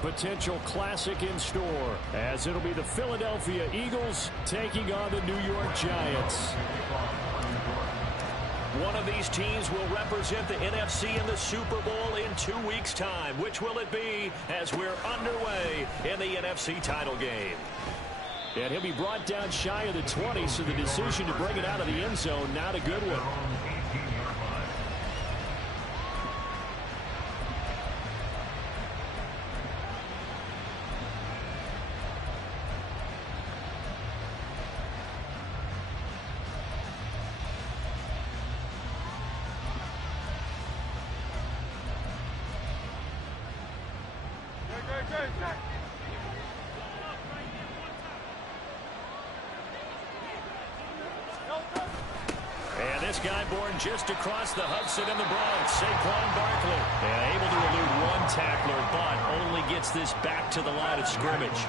potential classic in store, as it'll be the Philadelphia Eagles taking on the New York Giants. One of these teams will represent the NFC in the Super Bowl in 2 weeks' time. Which will it be as we're underway in the NFC title game? And he'll be brought down shy of the 20, so the decision to bring it out of the end zone, not a good one. And this guy born just across the Hudson in the Bronx, Saquon Barkley. And able to elude one tackler, but only gets this back to the line of scrimmage.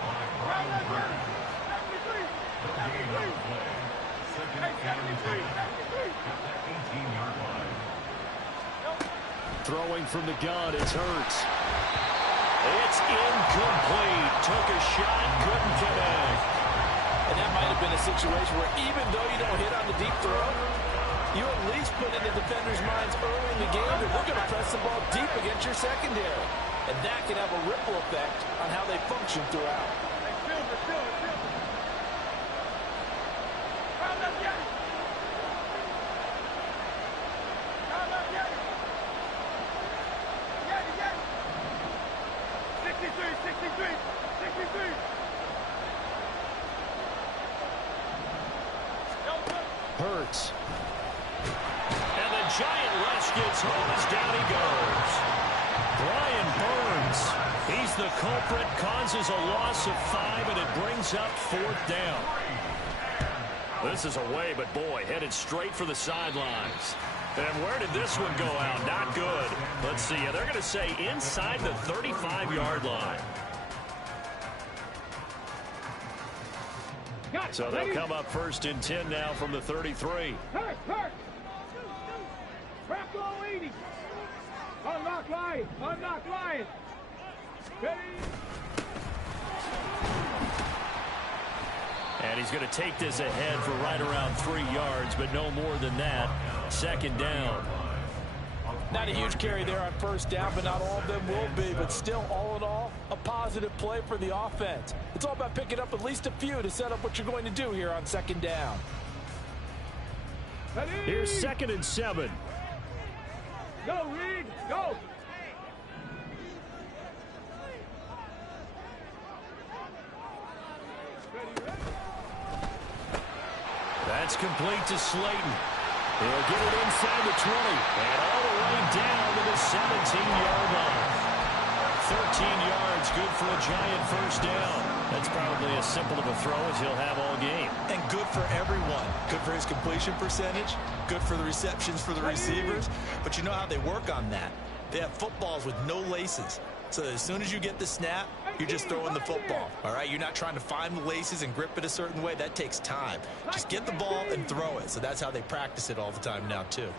Throwing from the gun, it's Hurts. It's incomplete. Took a shot, couldn't connect. And that might have been a situation where even though you don't hit on the deep throw, you at least put in the defenders' minds early in the game that we're going to press the ball deep against your secondary. And that can have a ripple effect on how they function throughout. Hurts. And the giant rush gets home as down he goes. Brian Burns. He's the culprit, causes a loss of 5, and it brings up 4th down. This is away, but boy, headed straight for the sidelines. And where did this one go out? Not good. Let's see. They're going to say inside the 35-yard line. So they'll come up 1st and 10 now from the 33. Hurt! Crack all 80! Unlock line! Ready? And he's going to take this ahead for right around 3 yards, but no more than that. 2nd down. Not a huge carry there on 1st down, but not all of them will be. But still, all in all, a positive play for the offense. It's all about picking up at least a few to set up what you're going to do here on 2nd down. Here's 2nd and 7. Go, Reed! Go! That's complete to Slayton. He'll get it inside the 20. And all the way down to the 17-yard line. 13 yards, good for a Giant 1st down. That's probably as simple of a throw as he'll have all game. And good for everyone. Good for his completion percentage. Good for the receptions for the receivers. But you know how they work on that. They have footballs with no laces. So as soon as you get the snap, you're just throwing the football. All right, you're not trying to find the laces and grip it a certain way. That takes time. Just get the ball and throw it. So that's how they practice it all the time now, too.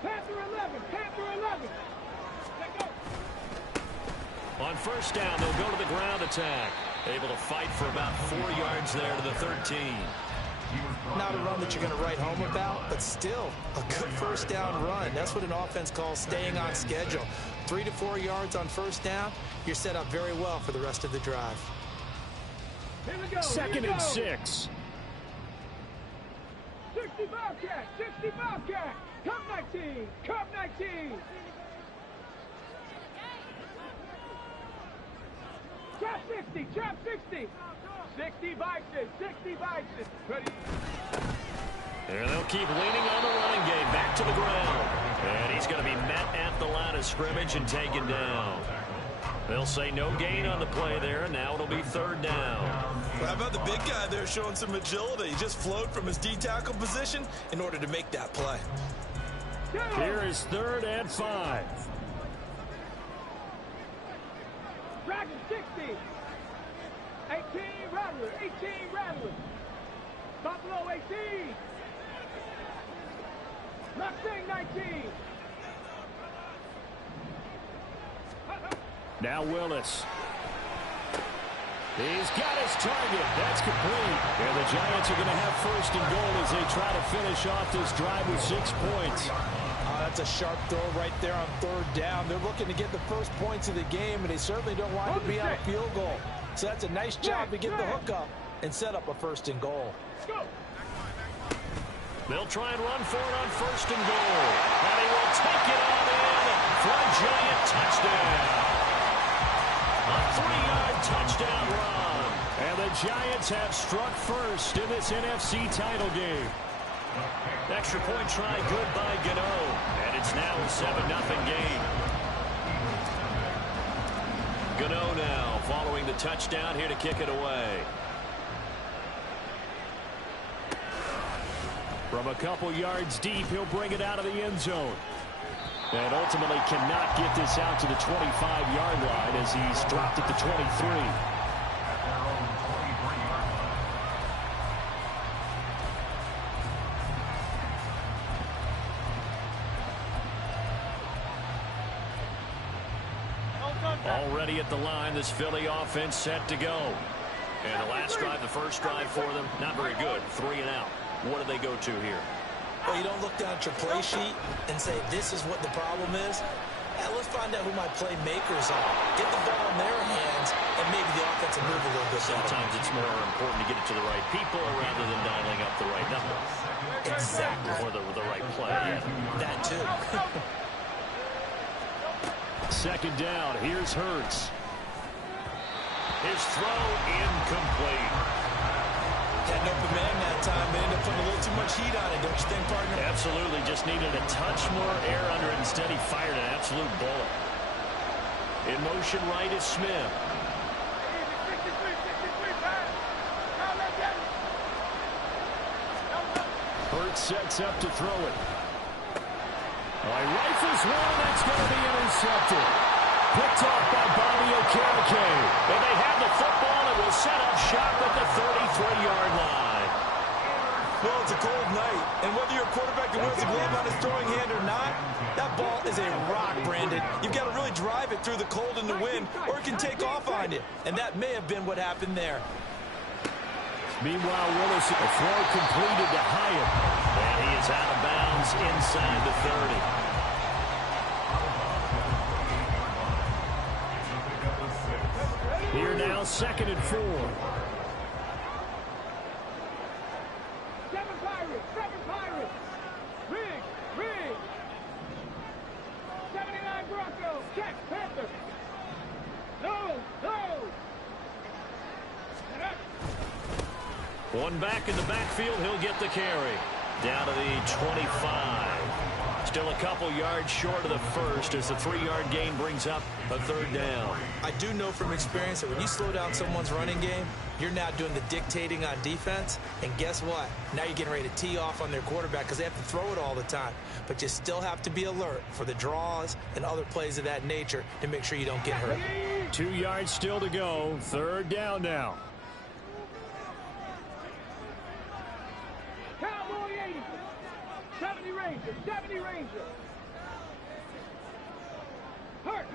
Panther 11! On 1st down, they'll go to the ground attack. Able to fight for about 4 yards there to the 13. Not a run that you're going to write home about, but still a good 1st down run. That's what an offense calls staying on schedule. 3 to 4 yards on 1st down, you're set up very well for the rest of the drive. Here we go! 2nd and 6. 60 Bobcat! Come 19! Trap 60! 60 Bison! Ready? And they'll keep leaning on the running game. Back to the ground. And he's going to be met at the line of scrimmage and taken down. They'll say no gain on the play there, and now it'll be 3rd down. Well, how about the big guy there showing some agility? He just flowed from his D-tackle position in order to make that play. Here is 3rd and 5. Dragon 60! 18 Rattler! Buffalo 18! Mustang 19! Now Willis. He's got his target. That's complete. And the Giants are going to have first and goal as they try to finish off this drive with 6 points. That's a sharp throw right there on third down. They're looking to get the first points of the game, and they certainly don't want to be on a field goal. So that's a nice job to get the hook up and set up a first and goal. They'll try and run for it on first and goal. And he will take it on in for a Giant touchdown. A 3-yard touchdown run. And the Giants have struck first in this NFC title game. Extra point try good by Gano. And it's now a 7-0 game. Gano now following the touchdown here to kick it away. From a couple yards deep, he'll bring it out of the end zone. And ultimately cannot get this out to the 25-yard line as he's dropped at the 23. Already at the line, this Philly offense set to go. And the last drive, the first drive for them, not very good. 3 and out. What do they go to here? Well, you don't look down at your play sheet and say, this is what the problem is. Let's find out who my playmakers are. Get the ball in their hands, and maybe the offense will move a little bit better. Sometimes it's more important to get it to the right people rather than dialing up the right number. Exactly. Or the right play. That too. Second down, here's Hurts. His throw incomplete. Had an open man that time, but ended up putting a little too much heat on it, don't you think, partner? Absolutely, just needed a touch more air under it. Instead, he fired an absolute bullet. In motion right is Smith. Hurts sets up to throw it. He rifles one, that's going to be intercepted. Picked off by Bobby Okereke. And they have the football and will set up shop at the 33-yard line. Well, it's a cold night, and whether you're a quarterback that wears a glove on his throwing hand or not, that ball is a rock, Brandon. You've got to really drive it through the cold and the wind, or it can take off on you. And that may have been what happened there. Meanwhile, Willis, a throw completed to Hyatt. And he is out of bounds inside the 30. Here now, 2nd and 4. 7 Pirates. Rig. 79 Broncos. Check, Panthers. No. One back in the backfield, he'll get the carry. Down to the 25. Still a couple yards short of the first as the 3-yard gain brings up a 3rd down. I do know from experience that when you slow down someone's running game, you're now doing the dictating on defense. And guess what? Now you're getting ready to tee off on their quarterback because they have to throw it all the time. But you still have to be alert for the draws and other plays of that nature to make sure you don't get hurt. 2 yards still to go. 3rd down now. Cowboy 80. 70 Rangers. Hurt.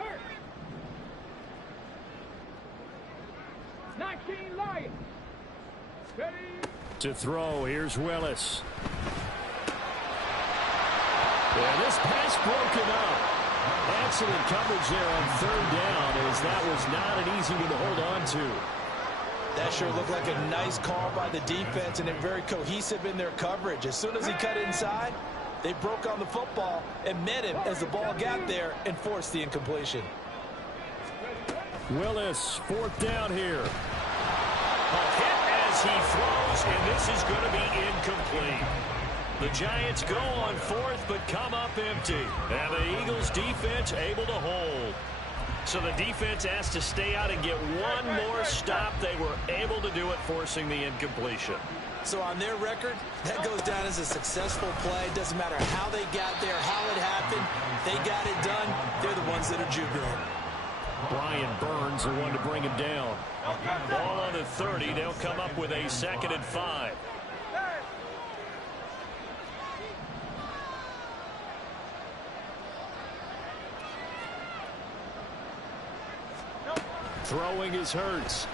19 Lions. Ready. To throw, here's Willis. Yeah, this pass broken up. Excellent coverage there on 3rd down, as that was not an easy one to hold on to. That sure looked like a nice call by the defense, and they're very cohesive in their coverage. As soon as he cut inside, they broke on the football and met him as the ball got there and forced the incompletion. Willis, 4th down here. A hit as he throws, and this is going to be incomplete. The Giants go on 4th, but come up empty. And the Eagles defense able to hold. So the defense has to stay out and get one more stop. They were able to do it, forcing the incompletion. So on their record, that goes down as a successful play. Doesn't matter how they got there, how it happened. They got it done. They're the ones that are jubilant. Brian Burns, the one to bring him down. Ball on the 30. They'll come up with a 2nd and 5. Throwing is Hurts.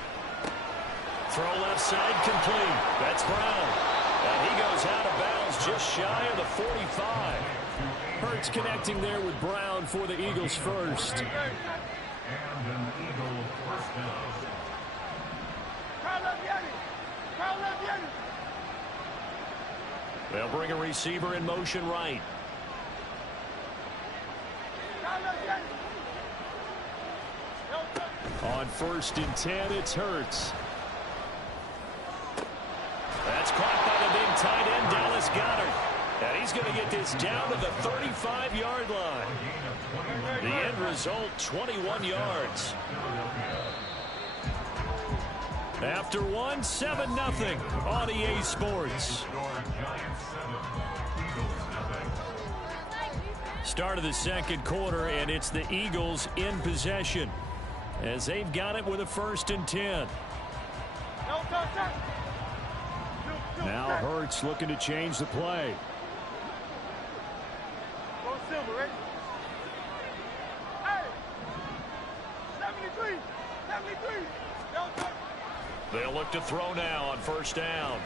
Throw left side complete. That's Brown. And he goes out of bounds just shy of the 45. Hurts connecting there with Brown for the Eagles first. And an Eagle first down. They'll bring a receiver in motion right. On 1st and 10, it's Hurts. That's caught by the big tight end, Dallas Goedert. And he's going to get this down to the 35-yard line. The end result, 21 yards. After one, 7-0 on EA Sports. Start of the second quarter, and it's the Eagles in possession as they've got it with a 1st and 10. Now Hurts looking to change the play. They'll look to throw now on 1st down.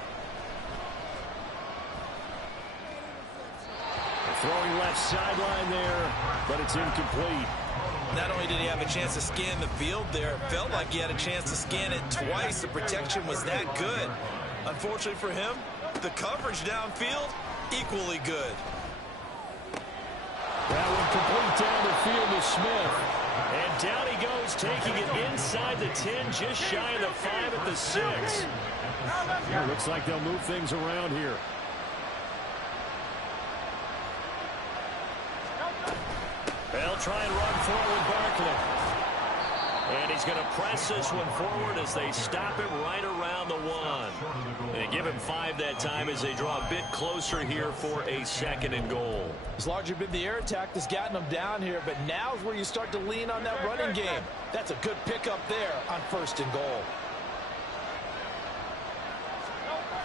Throwing left sideline there, but it's incomplete. Not only did he have a chance to scan the field there, it felt like he had a chance to scan it twice. The protection was that good. Unfortunately for him, the coverage downfield, equally good. That one complete down the field to Smith. And down he goes, taking it inside the 10, just shy of the 5 at the 6. It looks like they'll move things around here. They'll try and run forward Barkley. And he's going to press this one forward as they stop it right around the 1. They give him 5 that time as they draw a bit closer here for a 2nd and goal. It's largely been the air attack that's gotten them down here, but now's where you start to lean on that running game. That's a good pickup there on 1st and goal.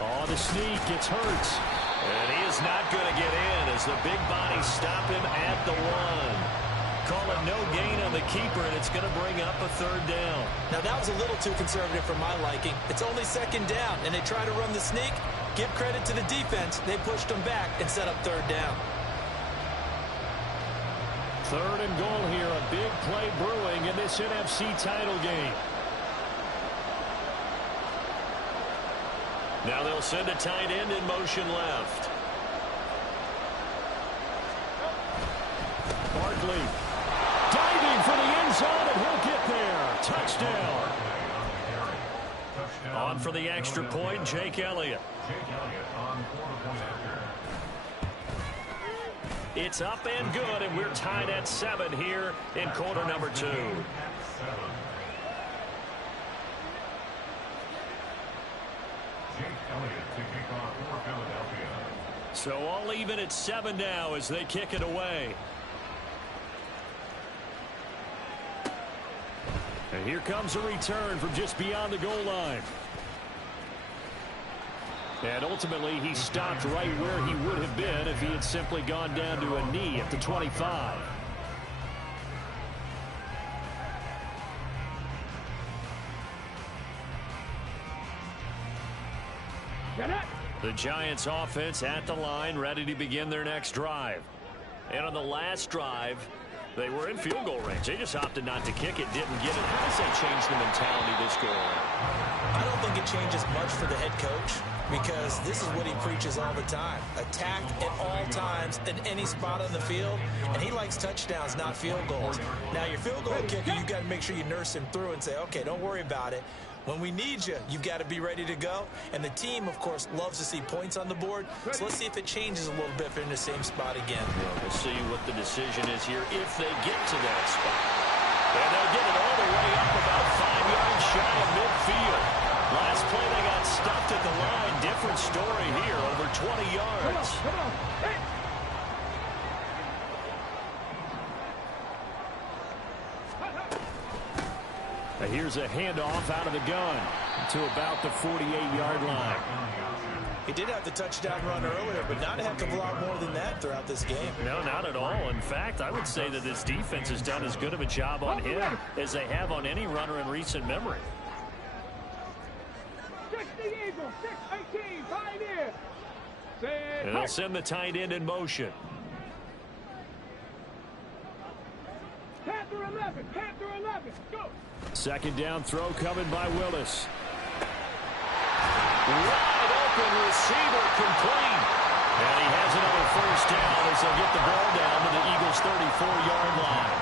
Oh, the sneak, it's Hurts. And he is not going to get in as the big bodies stop him at the 1. Call it no gain on the keeper, and it's going to bring up a 3rd down. Now, that was a little too conservative for my liking. It's only 2nd down, and they try to run the sneak. Give credit to the defense. They pushed them back and set up 3rd down. 3rd and goal here. A big play brewing in this NFC title game. Now they'll send a tight end in motion left. Barkley diving for the end zone, and he'll get there. Touchdown. On for the extra point, Jake Elliott. It's up and good, and we're tied at 7 here in quarter number 2. So all even at 7 now as they kick it away. And here comes a return from just beyond the goal line. And ultimately, he stopped right where he would have been if he had simply gone down to a knee at the 25. The Giants offense at the line, ready to begin their next drive. And on the last drive, they were in field goal range. They just opted not to kick it, didn't get it. How does that change the mentality this go around? I don't think it changes much for the head coach because this is what he preaches all the time. Attack at all times in any spot on the field, and he likes touchdowns, not field goals. Now, your field goal kicker, you've got to make sure you nurse him through and say, okay, don't worry about it. When we need you, you've got to be ready to go. And the team, of course, loves to see points on the board. So let's see if it changes a little bit if they're in the same spot again. Well, we'll see what the decision is here if they get to that spot. And they'll get it all the way up about 5 yards shy of midfield. Last play, they got stuffed at the line. Different story here, over 20 yards. Come on. Hey. Here's a handoff out of the gun to about the 48-yard line. He did have the touchdown run earlier, but not a heck of a lot more than that throughout this game. No, not at all. In fact, I would say that this defense has done as good of a job on him as they have on any runner in recent memory. 60 Eagles, 6-18, Pioneer. And they'll send the tight end in motion. Panther 11, go. Second down throw coming by Willis. Wide open receiver complete. And he has another first down as they'll get the ball down to the Eagles' 34-yard line.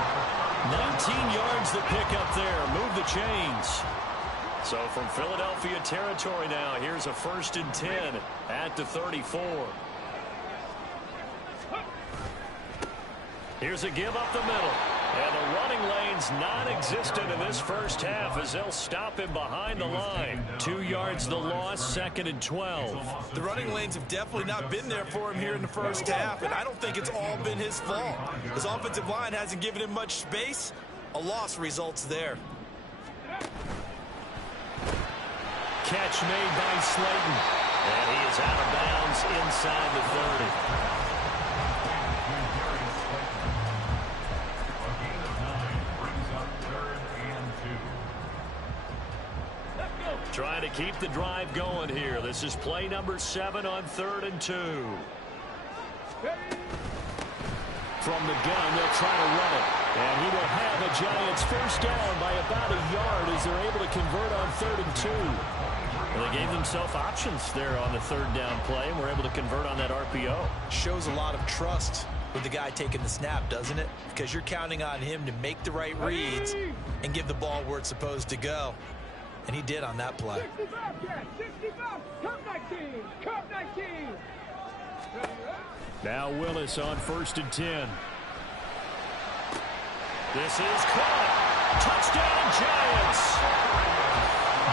19 yards to pick up there. Move the chains. So from Philadelphia territory now, here's a 1st and 10 at the 34. Here's a give up the middle. And the running lane's non-existent in this first half as they'll stop him behind the line. 2 yards the loss, 2nd and 12. The running lanes have definitely not been there for him here in the first half, and I don't think it's all been his fault. His offensive line hasn't given him much space. A loss results there. Catch made by Slayton. And he is out of bounds inside the 30. Trying to keep the drive going here. This is play number 7 on 3rd and 2. From the gun, they'll try to run it. And he will have the Giants first down by about a yard as they're able to convert on 3rd and 2. Well, they gave themselves options there on the 3rd down play and were able to convert on that RPO. Shows a lot of trust with the guy taking the snap, doesn't it? Because you're counting on him to make the right reads and give the ball where it's supposed to go. And he did on that play. 65, Cup 19, Cup 19. Now Willis on 1st and 10. This is caught. Touchdown Giants.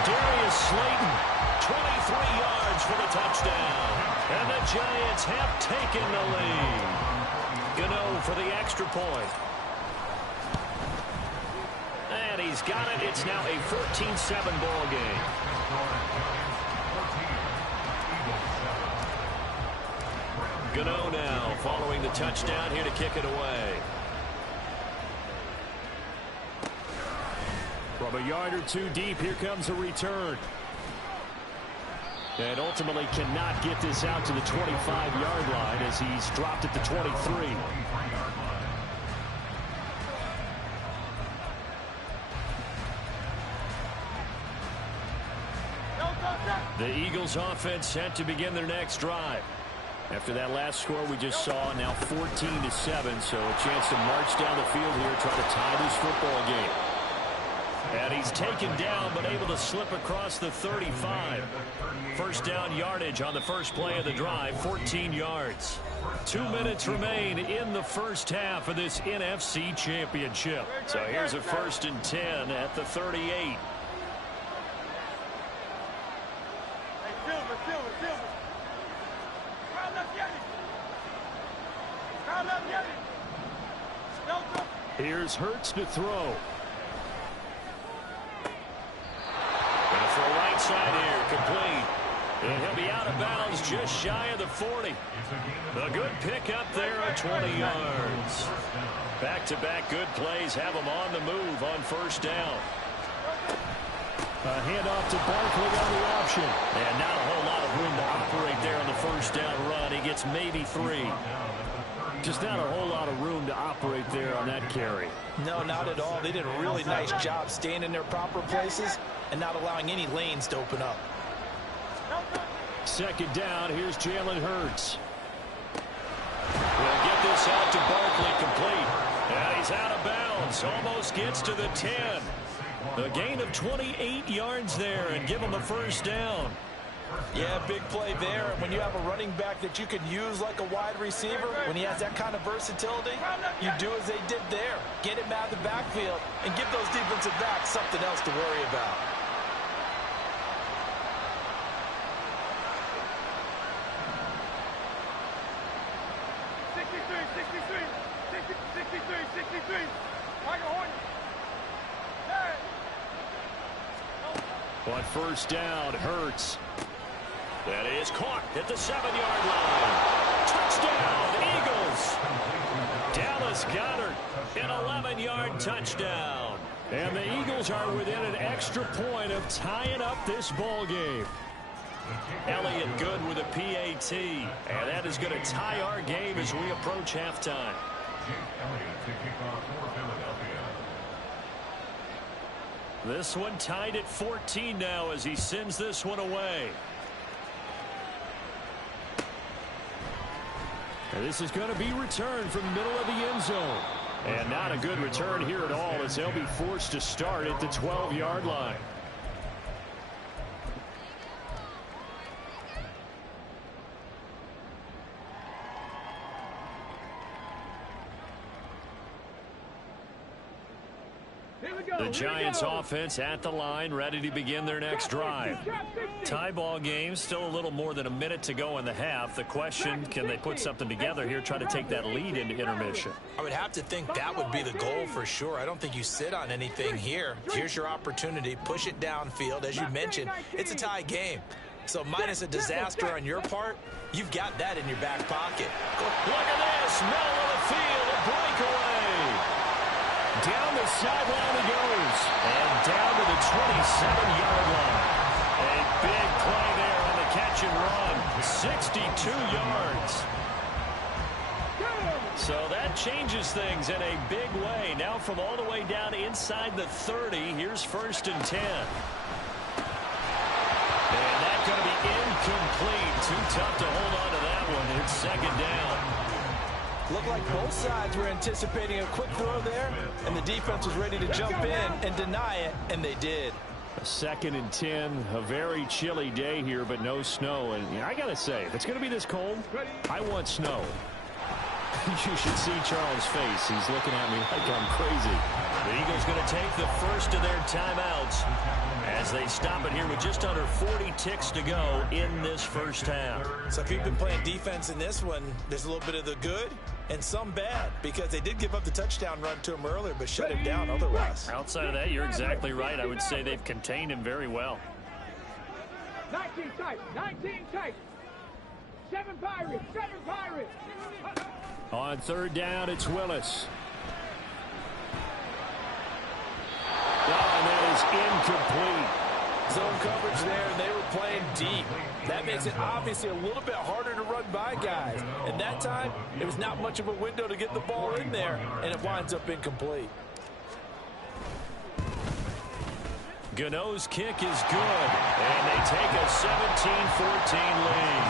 Darius Slayton, 23 yards for the touchdown. And the Giants have taken the lead. Gano for the extra point. And he's got it. It's now a 14-7 ball game. Gano now following the touchdown here to kick it away. From a yard or two deep, here comes a return. And ultimately cannot get this out to the 25-yard line as he's dropped at the 23. The Eagles offense set to begin their next drive. After that last score we just saw, now 14-7, so a chance to march down the field here, try to tie this football game. And he's taken down, but able to slip across the 35. First down yardage on the first play of the drive, 14 yards. 2 minutes remain in the first half of this NFC Championship. So here's a 1st and 10 at the 38. Here's Hurts to throw. Gonna throw right side here, complete. And he'll be out of bounds just shy of the 40. A good pickup there at 20 yards. Back-to-back good plays have him on the move on first down. A handoff to Barkley on the option. And not a whole lot of room to operate there on the first down run. He gets maybe 3. Just not a whole lot of room to operate there on that carry. No, not at all. They did a really nice job staying in their proper places and not allowing any lanes to open up. Second down, here's Jalen Hurts. We'll get this out to Barkley complete. And he's out of bounds. Almost gets to the 10. A gain of 28 yards there and give him a first down. Yeah, big play there. And when you have a running back that you can use like a wide receiver, when he has that kind of versatility, you do as they did there. Get him out of the backfield and give those defensive backs something else to worry about. On first down, Hurts. That is caught at the 7-yard line. Touchdown, Eagles. Dallas Goedert, an 11-yard touchdown. And the Eagles are within an extra point of tying up this ball game. Elliott good with a PAT. And that is going to tie our game as we approach halftime. This one tied at 14 now as he sends this one away. And this is going to be returned from the middle of the end zone. And not a good return here at all as they'll be forced to start at the 12-yard line. The Giants offense at the line, ready to begin their next drive. Tie ball game, still a little more than a minute to go in the half. The question, can they put something together here, try to take that lead into intermission? I would have to think that would be the goal for sure. I don't think you sit on anything here. Here's your opportunity. Push it downfield. As you mentioned, it's a tie game. So minus a disaster on your part, you've got that in your back pocket. Look at this, middle of the field, a breakaway. Down the sideline he goes. And down to the 27-yard line. A big play there on the catch and run. 62 yards. So that changes things in a big way. Now from all the way down inside the 30, here's 1st and 10. And that's going to be incomplete. Too tough to hold on to that one. It's 2nd down. Looked like both sides were anticipating a quick throw there, and the defense was ready to jump in and deny it, and they did. A 2nd and 10, a very chilly day here, but no snow. And I got to say, if it's going to be this cold, I want snow. You should see Charles' face. He's looking at me like I'm crazy. The Eagles going to take the first of their timeouts as they stop it here with just under 40 ticks to go in this first half. So if you've been playing defense in this one, there's a little bit of the good and some bad, because they did give up the touchdown run to him earlier, but shut him down otherwise. Outside of that, you're exactly right. I would say they've contained him very well. 19 tight, 19 tight. 7 Pirates, 7 Pirates. On 3rd down, it's Willis. And that is incomplete. Zone coverage there, and they were playing deep. That makes it obviously a little bit harder to run by guys. And that time, it was not much of a window to get the ball in there, and it winds up incomplete. Gano's kick is good, and they take a 17-14 lead.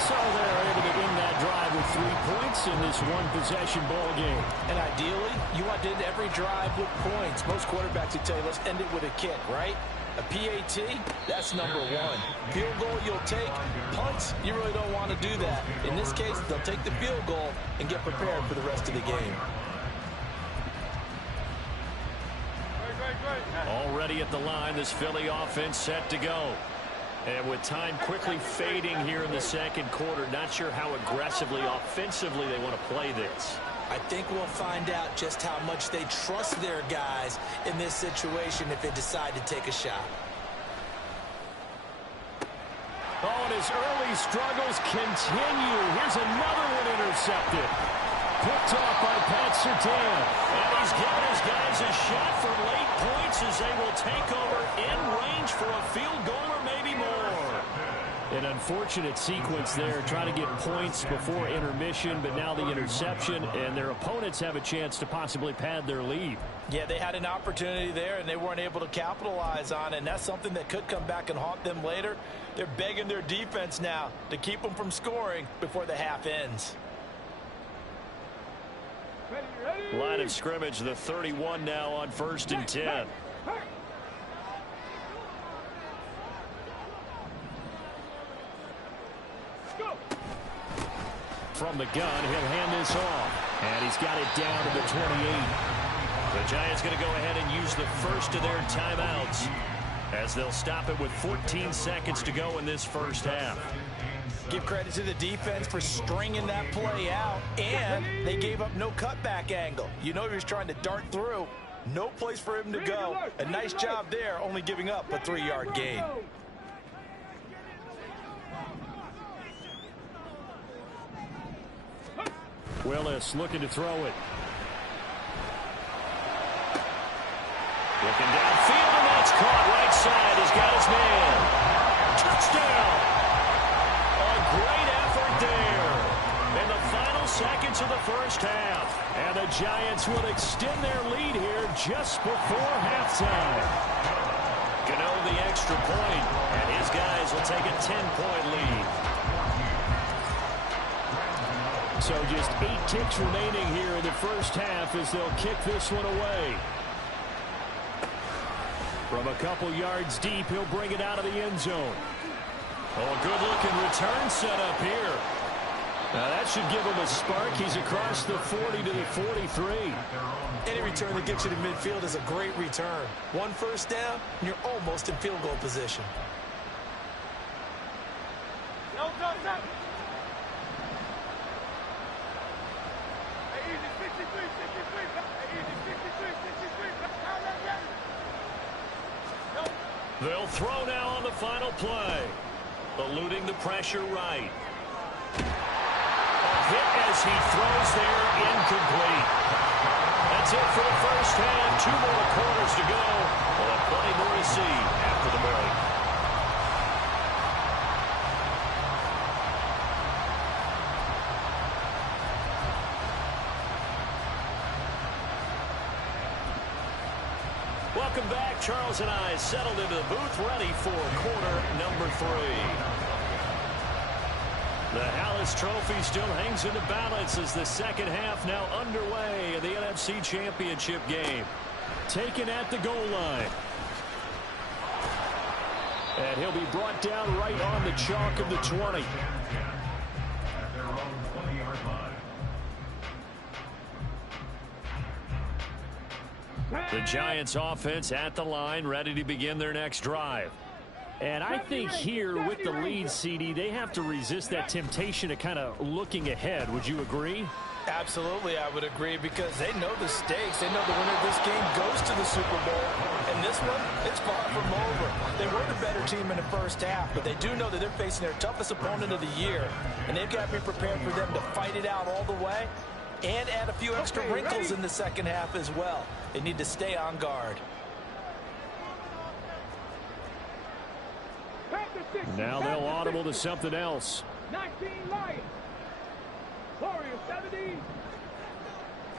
So they're able to win that drive with 3 points in this one-possession ball game. And ideally, you want to end every drive with points. Most quarterbacks would tell you, let's end it with a kick, right? A PAT, that's number 1. Field goal you'll take. Punts, you really don't want to do that. In this case, they'll take the field goal and get prepared for the rest of the game. Already at the line, this Philly offense set to go. And with time quickly fading here in the 2nd quarter, not sure how aggressively, offensively they want to play this. I think we'll find out just how much they trust their guys in this situation if they decide to take a shot. Oh, and his early struggles continue. Here's another one intercepted. Picked off by Pat Surtain. And he's given his guys a shot for late points as they will take over in range for a field goal or maybe more. An unfortunate sequence there, trying to get points before intermission, but now the interception, and their opponents have a chance to possibly pad their lead. Yeah, they had an opportunity there, and they weren't able to capitalize on it, and that's something that could come back and haunt them later. They're begging their defense now to keep them from scoring before the half ends. Line of scrimmage, the 31 now on 1st and 10. From the gun, he'll hand this off. And he's got it down to the 28. The Giants going to go ahead and use the first of their timeouts as they'll stop it with 14 seconds to go in this first half. Give credit to the defense for stringing that play out, and they gave up no cutback angle. You know he was trying to dart through. No place for him to go. A nice job there, only giving up a 3-yard gain. Willis looking to throw it. Looking downfield, and that's caught right side. He's got his man. Touchdown. A great effort there. In the final seconds of the first half. And the Giants will extend their lead here just before halftime. Gano the extra point, and his guys will take a 10-point lead. So just 8 ticks remaining here in the first half as they'll kick this one away. From a couple yards deep, he'll bring it out of the end zone. Oh, a good-looking return set up here. Now that should give him a spark. He's across the 40 to the 43. Any return that gets you to midfield is a great return. 1 first down, and you're almost in field goal position. They'll throw now on the final play. Eluding the pressure right. A hit as he throws there, incomplete. That's it for the first half. 2 more quarters to go. We'll have plenty more to see after the break. Welcome back. Charles and I settled into the booth, ready for quarter number 3. The Hallis Trophy still hangs in the balance as the second half now underway in the NFC Championship game. Taken at the goal line. And he'll be brought down right on the chalk of the 20. At their own 20-yard line. The Giants offense at the line, ready to begin their next drive. And I think here with the lead, CD, they have to resist that temptation of kind of looking ahead. Would you agree? Absolutely, I would agree, because they know the stakes. They know the winner of this game goes to the Super Bowl. And this one, it's far from over. They were the better team in the first half, but they do know that they're facing their toughest opponent of the year. And they've got to be prepared for them to fight it out all the way and add a few extra wrinkles in the second half as well. They need to stay on guard. Now they'll audible to something else. 19 Lions. Warriors 17.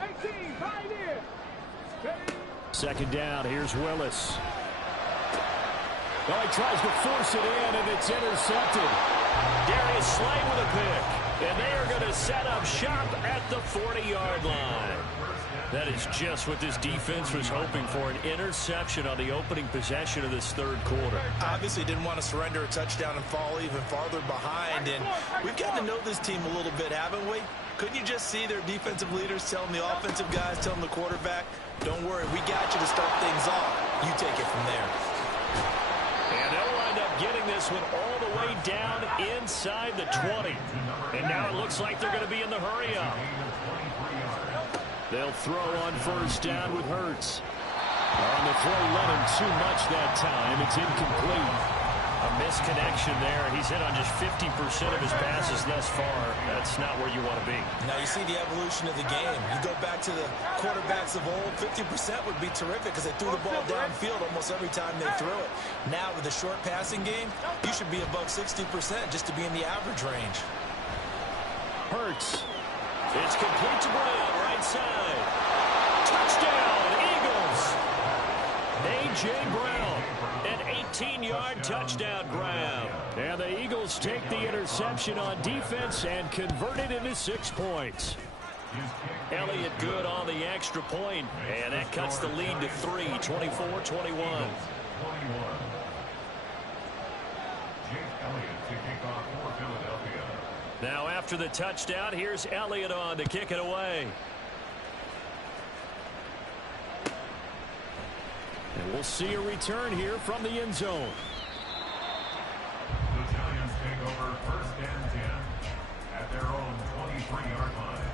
18 Pioneers. Second down, here's Willis. Oh, he tries to force it in, and it's intercepted. Darius Slay with a pick. And they are going to set up shop at the 40-yard line. That is just what this defense was hoping for, an interception on the opening possession of this third quarter. Obviously didn't want to surrender a touchdown and fall even farther behind. And we've gotten to know this team a little bit, haven't we? Couldn't you just see their defensive leaders telling the offensive guys, telling the quarterback, don't worry, we got you to start things off. You take it from there. And they'll wind up getting this one all the way down inside the 20. And now it looks like they're going to be in the hurry-up. They'll throw on first down with Hurts. On the throw, let him too much that time. It's incomplete. A misconnection there. He's hit on just 50% of his passes thus far. That's not where you want to be. Now you see the evolution of the game. You go back to the quarterbacks of old, 50% would be terrific because they threw the ball downfield almost every time they threw it. Now with the short passing game, you should be above 60% just to be in the average range. Hurts. It's complete to Brown, right side. Touchdown, Eagles. A.J. Brown, an 18-yard touchdown grab. And the Eagles take the interception on defense and convert it into 6 points. Elliott good on the extra point, and that cuts the lead to 3, 24-21. Now after the touchdown, here's Elliott on to kick it away. And we'll see a return here from the end zone. The Giants take over first and 10 at their own 23-yard line.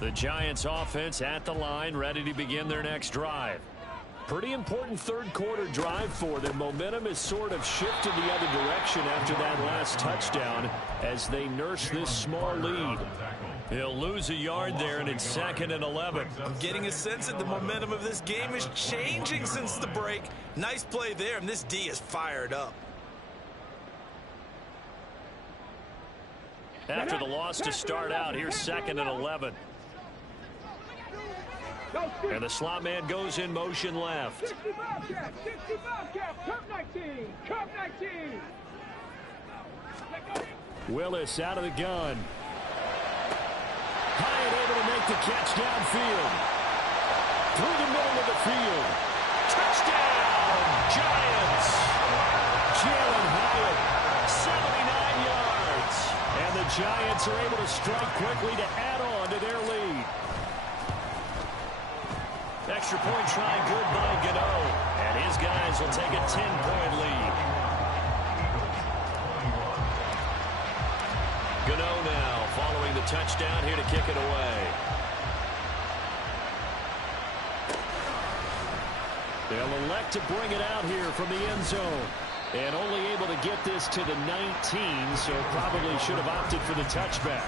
The Giants offense at the line, ready to begin their next drive. Pretty important third quarter drive for them. Momentum has sort of shifted the other direction after that last touchdown as they nurse this small lead. He'll lose a yard there, and it's 2nd and 11. I'm getting a sense that the momentum of this game is changing since the break. Nice play there, and this D is fired up. After the loss to start out, here's 2nd and 11. And the slot man goes in motion left. 65 cap, curve 19, curve 19. Willis out of the gun. Hyatt able to make the catch downfield. Through the middle of the field. Touchdown, Giants. Jalen Hyatt, 79 yards. And the Giants are able to strike quickly to add on to their lead. Extra point try good by Gano. And his guys will take a 10-point lead. Gano now following the touchdown here to kick it away. They'll elect to bring it out here from the end zone. And only able to get this to the 19, so probably should have opted for the touchback.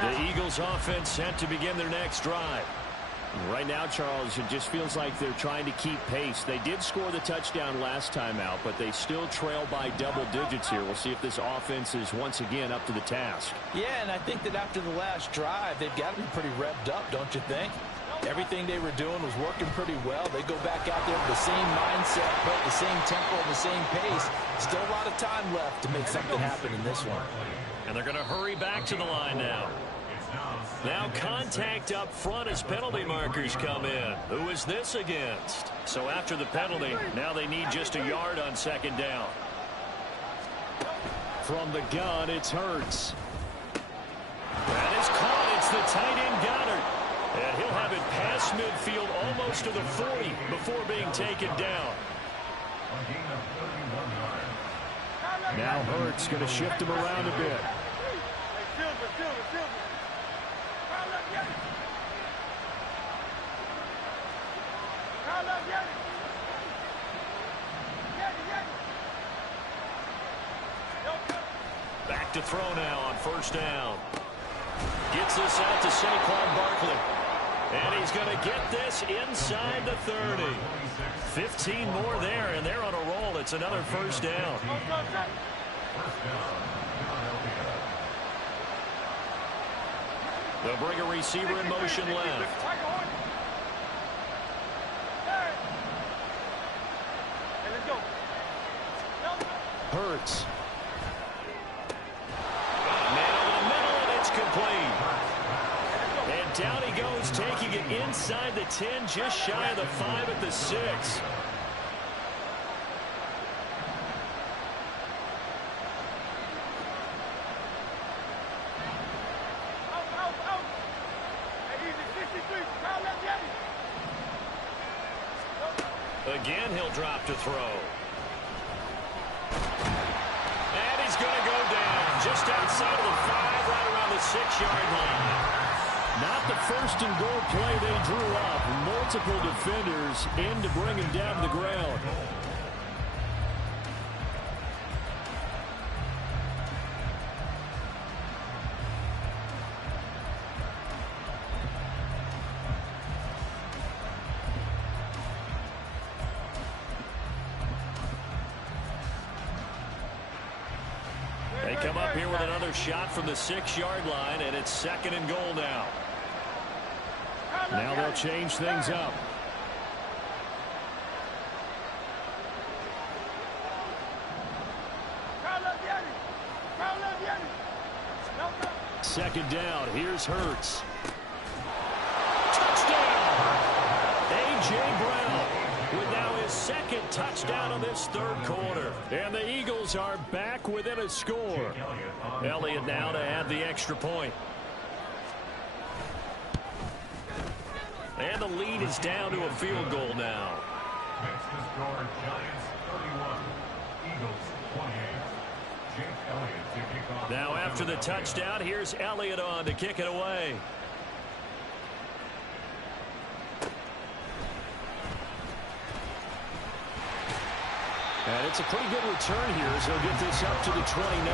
The Eagles offense set to begin their next drive. Right now, Charles, it just feels like they're trying to keep pace. They did score the touchdown last time out, but they still trail by double digits here. We'll see if this offense is once again up to the task. Yeah, and I think that after the last drive, they've got to be pretty revved up, don't you think? Everything they were doing was working pretty well. They go back out there with the same mindset, but the same tempo and the same pace. Still a lot of time left to make something happen in this one. And they're going to hurry back to the line now. Now contact up front as penalty markers come in. Who is this against? So after the penalty, now they need just a yard on 2nd down. From the gun, it's Hurts. That is caught. It's the tight end Goddard. And he'll have it past midfield almost to the 40 before being taken down. Now Hurts going to shift him around a bit. Back to throw now on 1st down. Gets this out to Saquon Barkley. And he's going to get this inside the 30. 15 more there, and they're on a roll. It's another 1st down. They'll bring a receiver in motion left. Hurts. Man over the middle, and it's complete. And down he goes, taking it inside the 10, just shy of the 5 at the 6. Again, he'll drop to throw. And he's going to go down just outside of the 5, right around the 6-yard line. Not the 1st and goal play they drew up. Multiple defenders in to bring him down to the ground. They come up here with another shot from the 6-yard line, and it's 2nd and goal now. Now they'll change things up. Second down. Here's Hurts. Touchdown! A.J. Brown with now his 2nd touchdown of this 3rd quarter. And the Eagles are back within a score. Elliott now to add the extra point. And the lead is down to a field goal now. Next to score, Giants 31, Eagles 28. after the touchdown. Here's Elliott on to kick it away. And it's a pretty good return here as he'll get this up to the 29.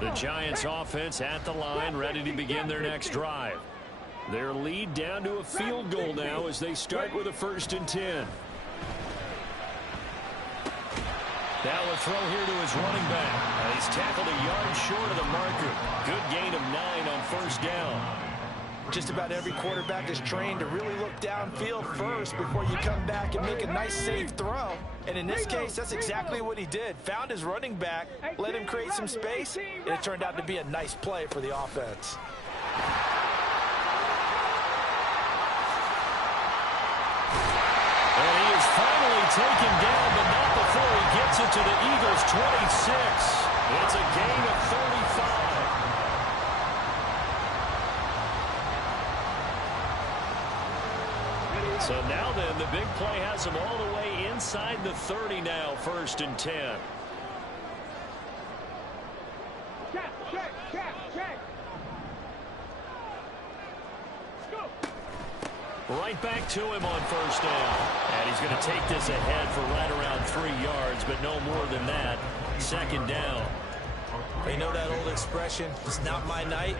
The Giants offense at the line, ready to begin their next drive. Their lead down to a field goal now as they start with a 1st and 10. Now a throw here to his running back. He's tackled a yard short of the marker. Good gain of 9 on 1st down. Just about every quarterback is trained to really look downfield first before you come back and make a nice, safe throw. And in this case, that's exactly what he did. Found his running back, let him create some space, and it turned out to be a nice play for the offense. And he is finally taken down, but not before he gets it to the Eagles' 26. It's a gain of 35. So now then, the big play has him all the way inside the 30 now, 1st and 10. Check. Go. Right back to him on 1st down. And he's going to take this ahead for right around 3 yards, but no more than that. 2nd down. You know that old expression, it's not my night?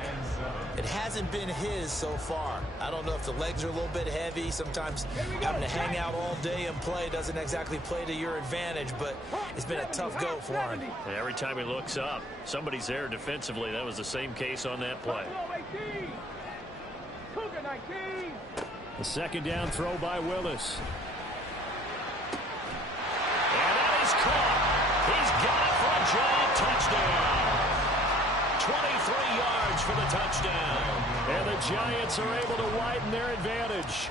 It hasn't been his so far. I don't know if the legs are a little bit heavy. Sometimes having to hang out all day and play doesn't exactly play to your advantage, but it's been a tough go for him. And every time he looks up, somebody's there defensively. That was the same case on that play. A 2nd down throw by Willis. And that is caught. He's got it for a giant touchdown. 23 yards for the touchdown. And the Giants are able to widen their advantage.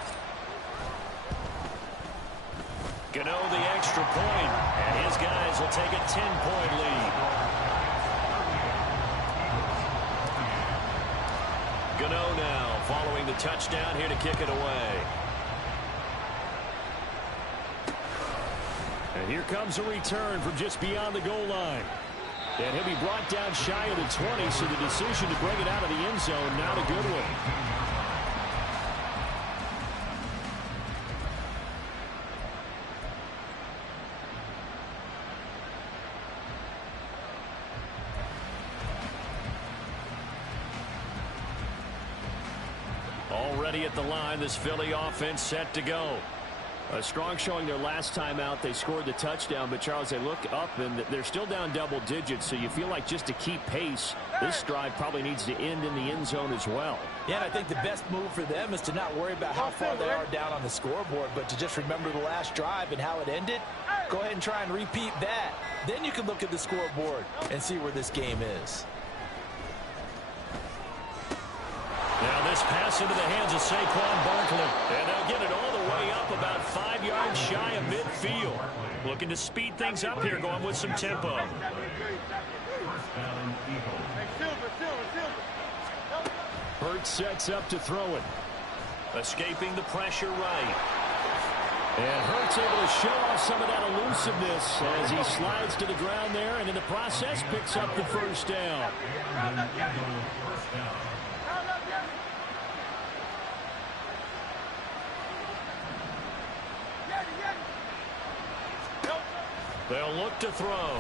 Gano the extra point, and his guys will take a 10-point lead. Gano now following the touchdown here to kick it away. And here comes a return from just beyond the goal line. And he'll be brought down shy of the 20, so the decision to bring it out of the end zone, not a good one. Already at the line, this Philly offense set to go. A strong showing their last time out. They scored the touchdown, but Charles, they look up and they're still down double digits, so you feel like just to keep pace, this drive probably needs to end in the end zone as well. Yeah, and I think the best move for them is to not worry about how far they are down on the scoreboard, but to just remember the last drive and how it ended. Go ahead and try and repeat that. Then you can look at the scoreboard and see where this game is. Now this pass into the hands of Saquon Barkley. And they'll get it all the way up about 5 yards shy of midfield. Looking to speed things up here, going with some tempo. Hurts sets up to throw it. Escaping the pressure right. And Hurts able to show off some of that elusiveness as he slides to the ground there, and in the process picks up the 1st down. They'll look to throw. Well,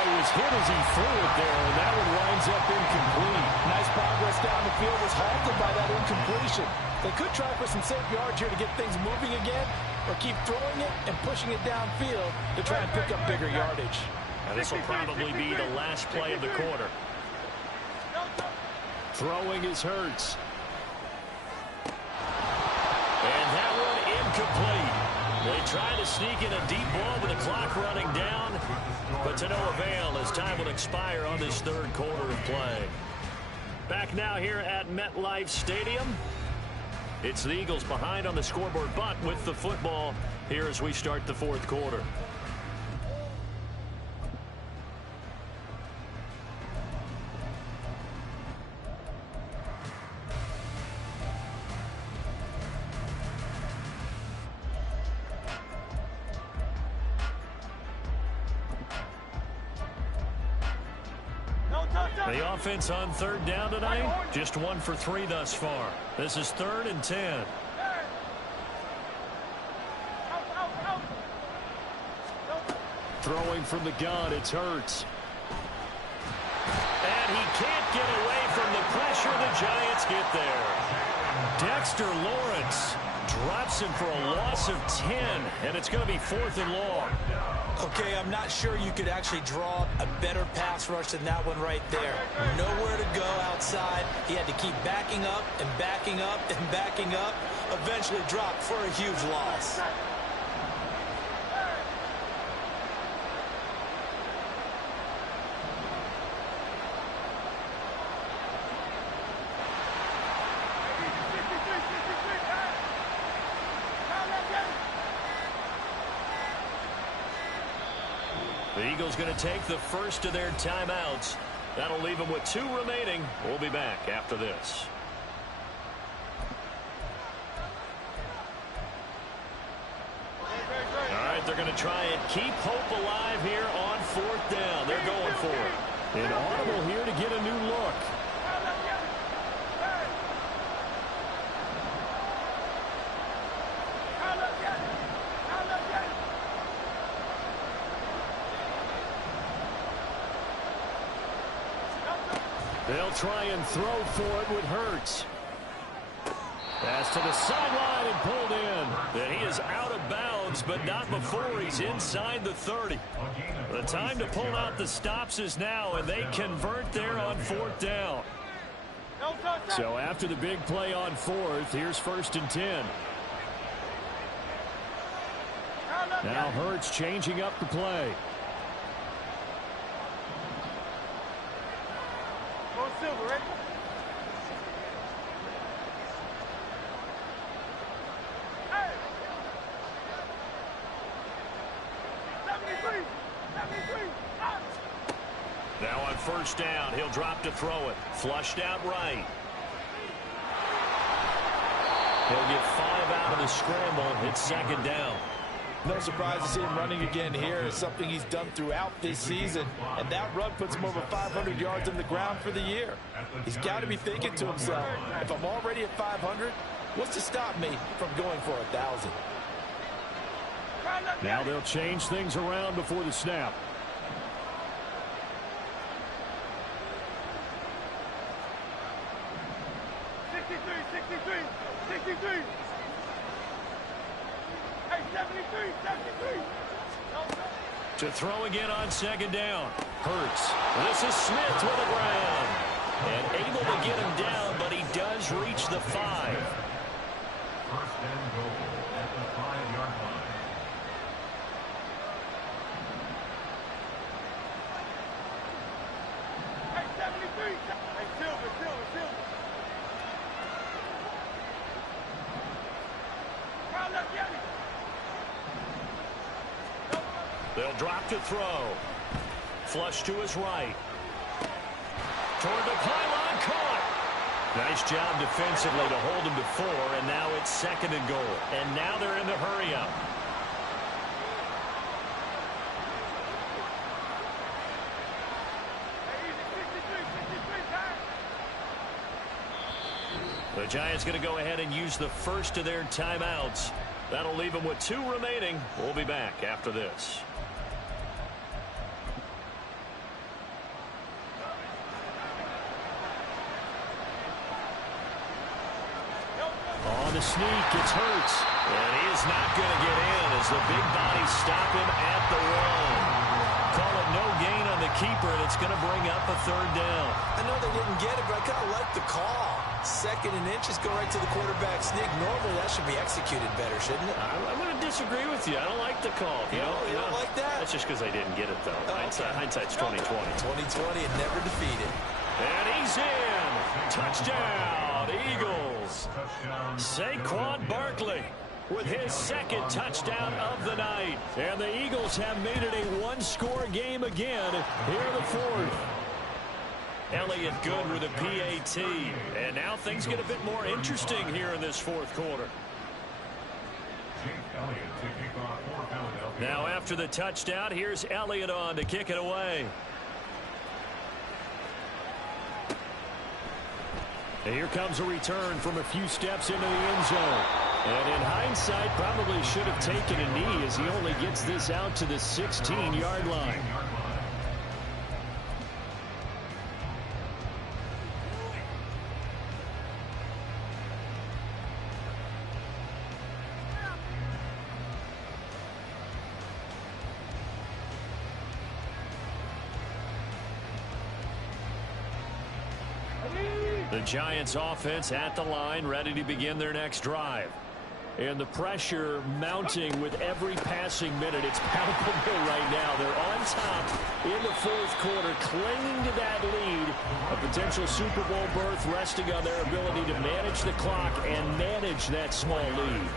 he was hit as he threw it there, and that one winds up incomplete. Nice progress down the field was halted by that incompletion. They could try for some safe yards here to get things moving again, or keep throwing it and pushing it downfield to try and pick up bigger yardage. And this will probably be the last play of the quarter. Throwing is Hurts. And that one incomplete. They try to sneak in a deep ball with the clock running down, but to no avail as time will expire on this 3rd quarter of play. Back now here at MetLife Stadium. It's the Eagles behind on the scoreboard, but with the football here as we start the 4th quarter. The offense on 3rd down tonight, just 1 for 3 thus far. This is 3rd and 10. Throwing from the gun, it's Hurts. And he can't get away from the pressure. The Giants get there. Dexter Lawrence drops him for a loss of 10, and it's going to be 4th and long. Okay, I'm not sure you could actually draw a better pass rush than that one right there. Nowhere to go outside. He had to keep backing up and backing up and backing up. Eventually dropped for a huge loss. The Eagles going to take the first of their timeouts. That'll leave them with 2 remaining. We'll be back after this. All right, they're going to try and keep hope alive here on 4th down. They're going for it. An audible here to get a new look. They'll try and throw for it with Hurts. Pass to the sideline and pulled in. And he is out of bounds, but not before he's inside the 30. The time to pull out the stops is now, and they convert there on 4th down. So after the big play on 4th, here's 1st and 10. Now Hurts changing up the play. Silver, ready? Hey! 73! 73! Now on 1st down, he'll drop to throw it. Flushed out right. He'll get 5 out of the scramble. It's 2nd down. No surprise to see him running again here. It's something he's done throughout this season. And that run puts him over 500 yards on the ground for the year. He's got to be thinking to himself, if I'm already at 500, what's to stop me from going for 1,000? Now they'll change things around before the snap. To throw again on 2nd down. Hurts. This is Smith with the ground. And able to get him down, but he does reach the 5. 1st and goal at the 5-yard line. Hey, 73! Hey, Silver! Kyle, let's get it! They'll drop to throw. Flush to his right. Toward the pylon, caught. Nice job defensively to hold him to 4, and now it's 2nd and goal. And now they're in the hurry-up. The Giants going to go ahead and use the first of their timeouts. That'll leave them with 2 remaining. We'll be back after this. On the sneak, it's Hurts. And he is not going to get in as the big bodies stop him at the 1. Call it no gain on the keeper, and it's going to bring up a 3rd down. I know they didn't get it, but I kind of like the call. 2nd and inches, go right to the quarterback sneak. Normally, that should be executed better, shouldn't it? I'm going to disagree with you. I don't like the call. You don't like that? That's just because I didn't get it, though. Oh, okay. Hindsight's 20/20. 20/20 and never defeated. And he's in. Touchdown, Eagles. Saquon Barkley with his 2nd touchdown of the night. And the Eagles have made it a 1-score game again here in the 4th. Elliott good with a PAT. And now things get a bit more interesting here in this 4th quarter. Now after the touchdown, here's Elliott on to kick it away. And here comes a return from a few steps into the end zone. And in hindsight, probably should have taken a knee as he only gets this out to the 16-yard line. The Giants offense at the line, ready to begin their next drive. And the pressure mounting with every passing minute. It's palpable right now. They're on top in the fourth quarter, clinging to that lead. A potential Super Bowl berth resting on their ability to manage the clock and manage that small lead.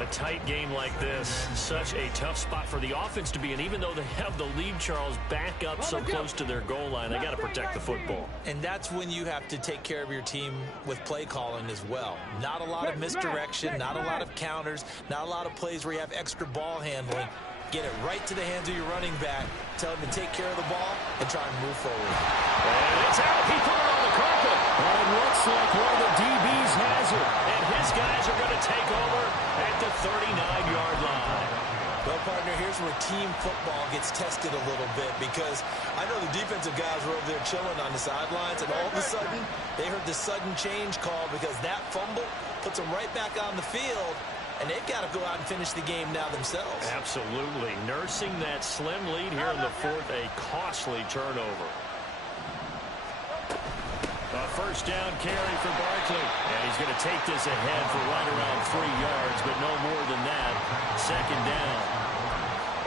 A tight game like this, such a tough spot for the offense to be in. Even though they have the lead, Charles, back up so close to their goal line, they got to protect the football. And that's when you have to take care of your team with play calling as well. Not a lot of misdirection, not a lot of counters, not a lot of plays where you have extra ball handling. Get it right to the hands of your running back. Tell him to take care of the ball and try and move forward. And it's out. He put it on the carpet. And it looks like one of the DBs has it. And his guys are going to take over at the 39-yard line. Well, partner, here's where team football gets tested a little bit, because I know the defensive guys were over there chilling on the sidelines, and all of a sudden they heard the sudden change call because that fumble puts them right back on the field. And they've got to go out and finish the game now themselves. Absolutely. Nursing that slim lead here in the fourth, a costly turnover. A first down carry for Barkley. And he's going to take this ahead for right around 3 yards, but no more than that. Second down.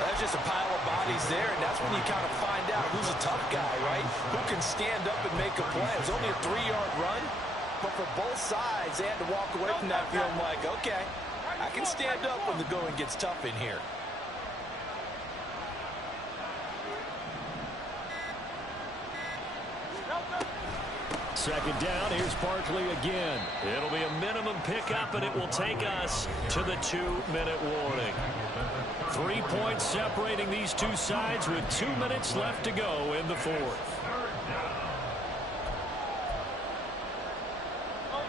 Well, that's just a pile of bodies there, and that's when you kind of find out who's a tough guy, right? Who can stand up and make a play. It was only a 3-yard run, but for both sides, they had to walk away from that feeling like, okay, I can stand up when the going gets tough in here. Second down, here's Barkley again. It'll be a minimum pickup, and it will take us to the 2-minute warning. 3 points separating these two sides with 2 minutes left to go in the fourth.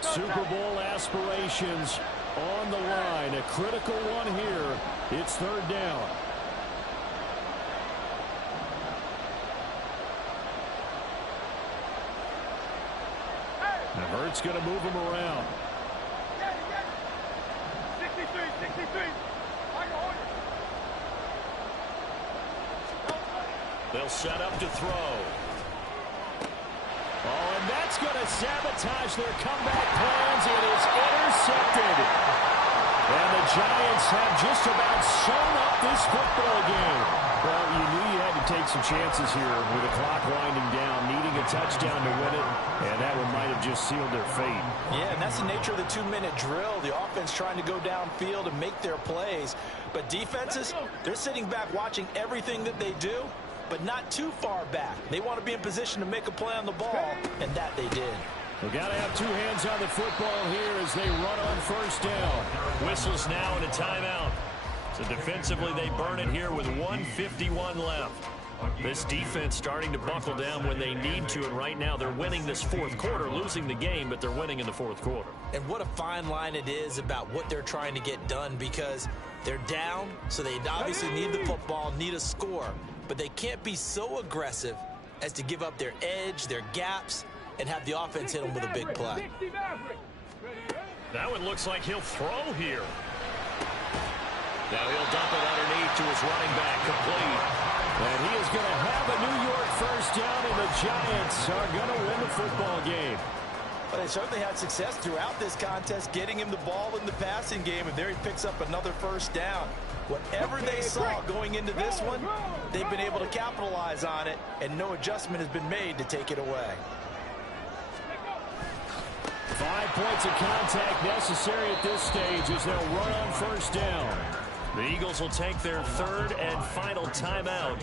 Super Bowl aspirations on the line. A critical one here. It's third down. Now Hurts going to move him around. 63. They'll set up to throw. Oh, and that's going to sabotage their comeback plans. It is intercepted. And the Giants have just about sewn up this football game. Well, you knew you had to take some chances here with the clock winding down, needing a touchdown to win it, and that one might have just sealed their fate. Yeah, and that's the nature of the 2-minute drill. The offense trying to go downfield and make their plays. But defenses, they're sitting back watching everything that they do, but not too far back. They want to be in position to make a play on the ball, and that they did. We've got to have two hands on the football here as they run on first down. Whistles now and a timeout. So defensively, they burn it here with 1:51 left. This defense starting to buckle down when they need to, and right now they're winning this fourth quarter, losing the game, but they're winning in the fourth quarter. And what a fine line it is about what they're trying to get done, because they're down, so they obviously need the football, need a score. But they can't be so aggressive as to give up their edge, their gaps, and have the offense hit them with a big play. That one looks like he'll throw here. Now he'll dump it underneath to his running back, complete. And he is going to have a New York first down, and the Giants are going to win the football game. But they certainly had success throughout this contest, getting him the ball in the passing game, and there he picks up another first down. Whatever they saw going into this one, they've been able to capitalize on it, and no adjustment has been made to take it away. 5 points of contact necessary at this stage as they'll run on first down. The Eagles will take their third and final timeout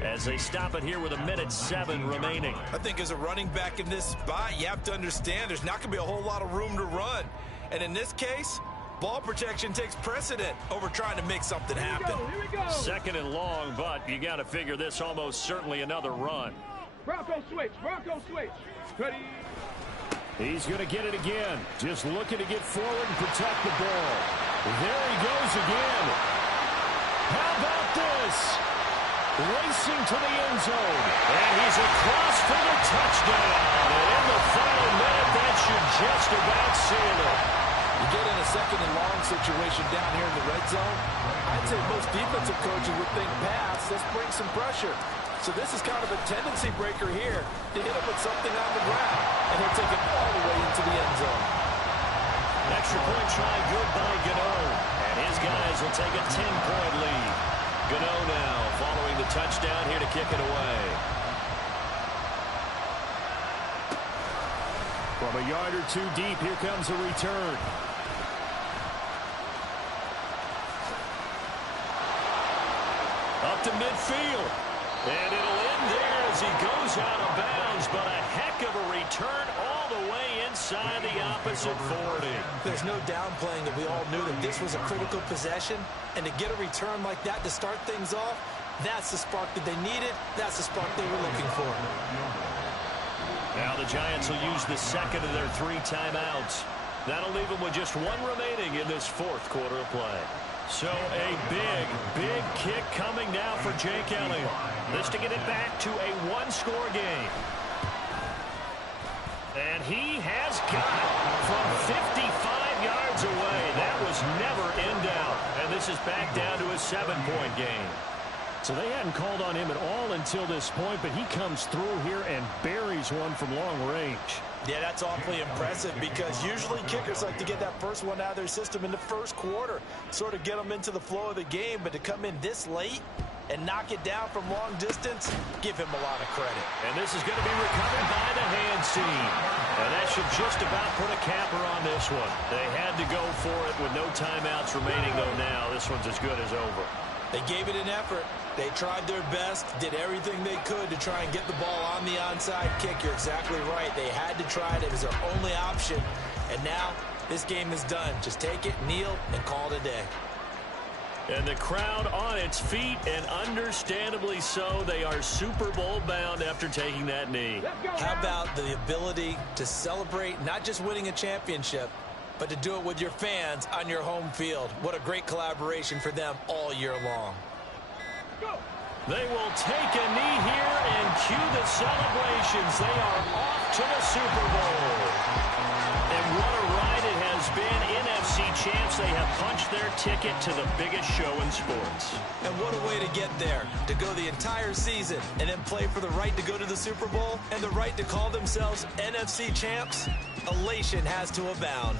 as they stop it here with 1:07 remaining. I think as a running back in this spot, you have to understand there's not going to be a whole lot of room to run. And in this case, ball protection takes precedent over trying to make something happen. Here we go. Second and long, but you got to figure this almost certainly another run. Bronco switch. Ready. He's going to get it again. Just looking to get forward and protect the ball. There he goes again. How about this? Racing to the end zone. And he's across for the touchdown. And in the final minute, that should just about seal it. You get in a second and long situation down here in the red zone, I'd say most defensive coaches would think pass, let's bring some pressure. So this is kind of a tendency breaker here to hit him with something on the ground, and he'll take it all the way into the end zone. Extra point try good by Gano. And his guys will take a 10-point lead. Gano now following the touchdown here to kick it away. From a yard or two deep, here comes a return. Up to midfield. And it'll end there as he goes out of bounds, but a heck of a return all the way inside the opposite 40. There's no downplaying that we all knew that this was a critical possession, and to get a return like that to start things off, that's the spark that they needed. That's the spark they were looking for. Now the Giants will use the second of their 3 timeouts. That'll leave them with just 1 remaining in this 4th quarter of play. So a big kick coming now for Jake Elliott. This to get it back to a 1-score game. And he has got it from 55 yards away. That was never in doubt. And this is back down to a 7-point game. So they hadn't called on him at all until this point, but he comes through here and buries one from long range. Yeah, that's awfully impressive because usually kickers like to get that first one out of their system in the first quarter, sort of get them into the flow of the game, but to come in this late and knock it down from long distance, give him a lot of credit. And this is going to be recovered by the hands team. And that should just about put a capper on this one. They had to go for it with no timeouts remaining, though now this one's as good as over. They gave it an effort. They tried their best, did everything they could to try and get the ball on the onside kick. You're exactly right. They had to try it. It was their only option. And now this game is done. Just take it, kneel, and call it a day. And the crowd on its feet, and understandably so. They are Super Bowl bound after taking that knee. How about the ability to celebrate not just winning a championship, but to do it with your fans on your home field? What a great collaboration for them all year long. They will take a knee here and cue the celebrations. They are off to the Super Bowl. And what a ride it has been. NFC champs, they have punched their ticket to the biggest show in sports. And what a way to get there, to go the entire season and then play for the right to go to the Super Bowl and the right to call themselves NFC champs. Elation has to abound.